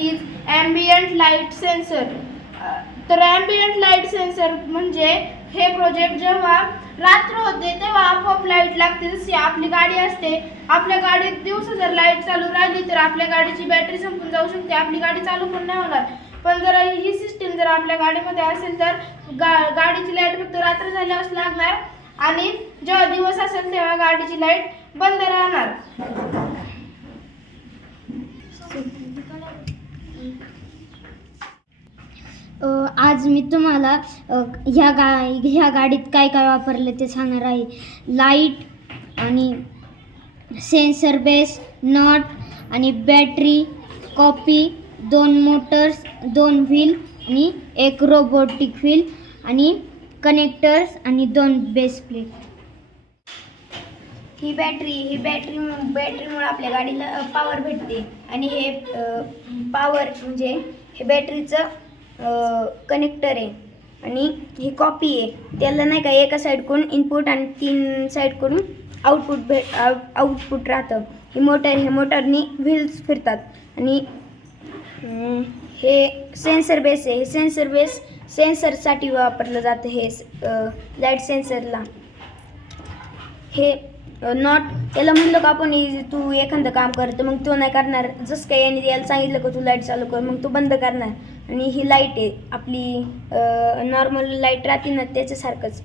Is ambient light sensor. तर ambient light sensor म्हणजे हे प्रोजेक्ट जेव्हा रात्र होते तेव्हा आपोआप लाईट लागते. जशी आपली गाडी असते, आपल्या गाडीत दिवसा जर लाईट चालू राहिली तर आपल्या गाडीची बॅटरी संपून जाऊ शकते, आपली गाडी चालू पण नाही होणार. पण जर ही सिस्टीम जर आपल्या गाडीमध्ये असेल तर गाडीची लाईट फक्त रात्र झाल्यावर लागणार आणि जेव्हा दिवस असेल तेव्हा गाडीची लाईट बंद राहणार. आज मी तुम्हाला ह्या गाडीत काय काय वापरले ते सांगणार आहे. लाईट आणि सेन्सर बेस, नॉट आणि बॅटरी, कॉपी, 2 मोटर्स, 2 व्हील आणि 1 रोबोटिक व्हील आणि कनेक्टर्स आणि 2 बेस प्लेट. ही बॅटरीमुळे आपल्या गाडीला पॉवर भेटते आणि हे पॉवर म्हणजे हे बॅटरीचं कनेक्टर आहे आणि ही कॉपी आहे. त्याला नाही का एका साईडकडून इनपुट आणि 3 साईडकडून आउटपुट राहतं. ही मोटरनी व्हील्स फिरतात आणि हे सेन्सर बेस आहे. हे सेन्सर बेस सेन्सरसाठी वापरलं जातं. हे लाईट सेन्सरला हे नॉट याला म्हणलं का आपण तू एखादं काम करतं मग तो नाही करणार, जसं काही यांनी याला सांगितलं का तू लाईट चालू कर मग तो बंद करणार. आणि ही लाईट आहे आपली नॉर्मल लाईट राहते ना त्याच्यासारखंच.